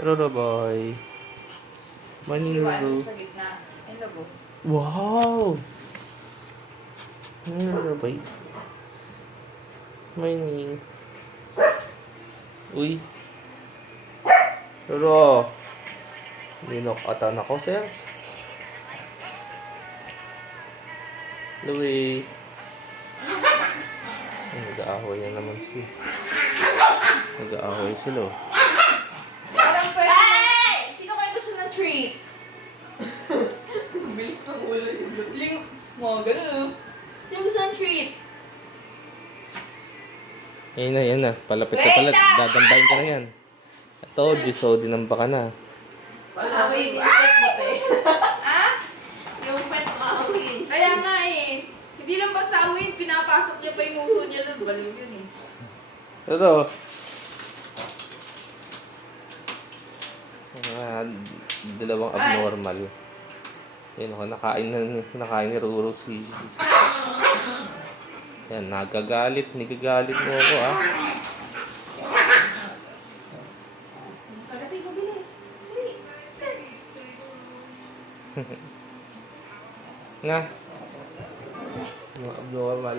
Roro boy. Morning, Roro. Sa gitna. Ay, labo. Wow! Morning, Roro boy. Morning. Uy. Roro. Ninokatan ako, sir. Louie. Nag-aahoy na naman siya. Nag-aahoy sila. Parang pwede. Hey! Sino kayo gusto ng treat? Bilis ng ulo yung ling. Mga ganun. Sino gusto ng treat? Yan na. Palapit ka pala. Dadambahin ka na yan. I told you so. Dinamba ka na. Palawin. Yung pet mo, te. Ha? Yung pet mawin. Kaya nga eh. Hindi lang basta amuin, pinapasok niya pa yung uso niya doon. Baliw yun eh. Pero, dalawang abnormal. Yan ako, nakain ni Roro si... Yan, nagagalit mo ako ah. Pagatay mo, bilis. Bilis. Nga. Mga abnormal.